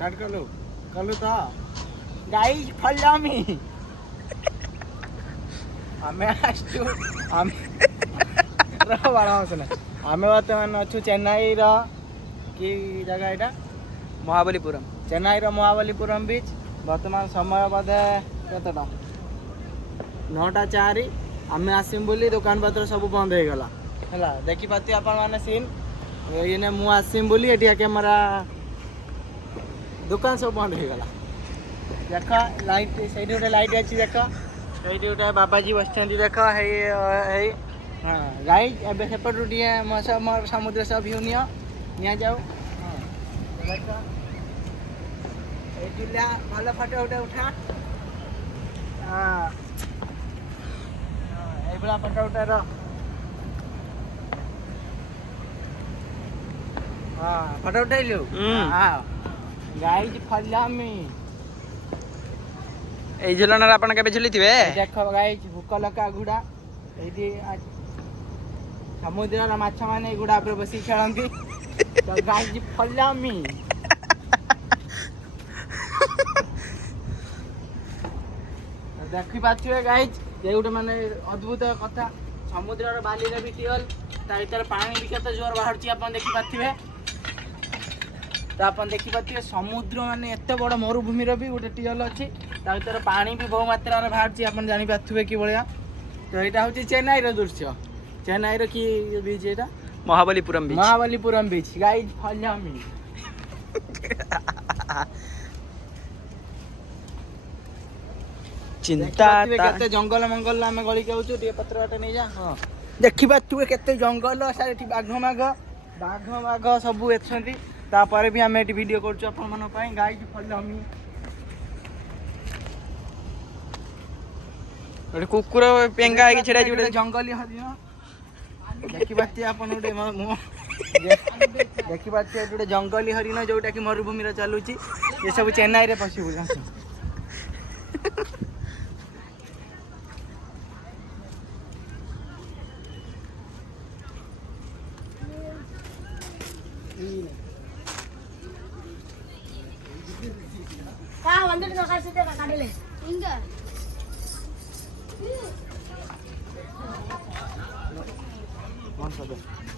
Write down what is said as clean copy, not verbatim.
start कलू तो guys follow me आमे आस्टू आमे रहो बाड़ा हसना आमे वर्तमान अच्छु चेन्नई रा की जगह एटा महाबलीपुरम चेन्नई रा महाबलीपुरम बीच वर्तमान समय बोधे केतटा 9:04 आमे आसिम बोली दुकान पत्र सब बंद हो गला हला देखि पाती अपन माने सीन ये मु आसिम बोली एटिया कैमरा दुकान सब बंद हो गला देख लाइट से गोटे लाइट अच्छी देख से गोटे बाबाजी बसचंदी देख है हाँ गाइस एबे सेपटू टिए मोर समुद्र सब व्यू निया जाऊ हाँ देख एटिला भलो फोटो उठा हाँ एबला फोटो उठा हाँ फोटो उठेलु हाँ गाइस फॉलो मी এই ঝুলনার আপন কেবে ঝুলিতিবে দেখো গাইস ভুকলকা গুড়া এইটি समुद्र माछ माने गुड़ा पर बसी खेलती तो गाइस फॉलो मी देखि पाछे गाइस ये गोटे माने अद्भुत कथा समुद्र बाली रे भी टियल ता भीतर पानी भी केते जोर बाहरची अपन देखि पाथिबे तो अपन देखि पाथिबे समुद्र माने एते बड़ मरुभूमि रो भी गोटे टियल अछि ता भीतर पानी भी बहु मात्रा रे बाहरची अपन जानि पाथिबे कि बळिया तो एटा होची चेन्नई रो दृश्य चेन्नई रो की बीच एटा महाबलीपुरम बीच गाइस फॉलो मी चिंता केते जंगल मंगल में गली के होछु टे पत्र बाटे नै जा हां देखि पाथुए केते जंगल सारे बाघ सब एछंती तापर भी हमें एटी वीडियो करछु अपन मन पई गाइस फॉलो मी ଗୋଟେ କୁକୁର ପେଙ୍ଗା ହେଇକି ଛିଡ଼ା ହେଇଛି ଗୋଟେ ଜଙ୍ଗଲି ହରିଣ ଦେଖିପାରୁଥିବେ ଆପଣ ଗୋଟେ ଦେଖିପାରୁଥିବେ ଗୋଟେ ଜଙ୍ଗଲି ହରିଣ ଯୋଉଟା କି ମରୁଭୂମିରେ ଚାଲୁଛି ଏ ସବୁ ଚେନ୍ନାଇରେ ପଶିବୁ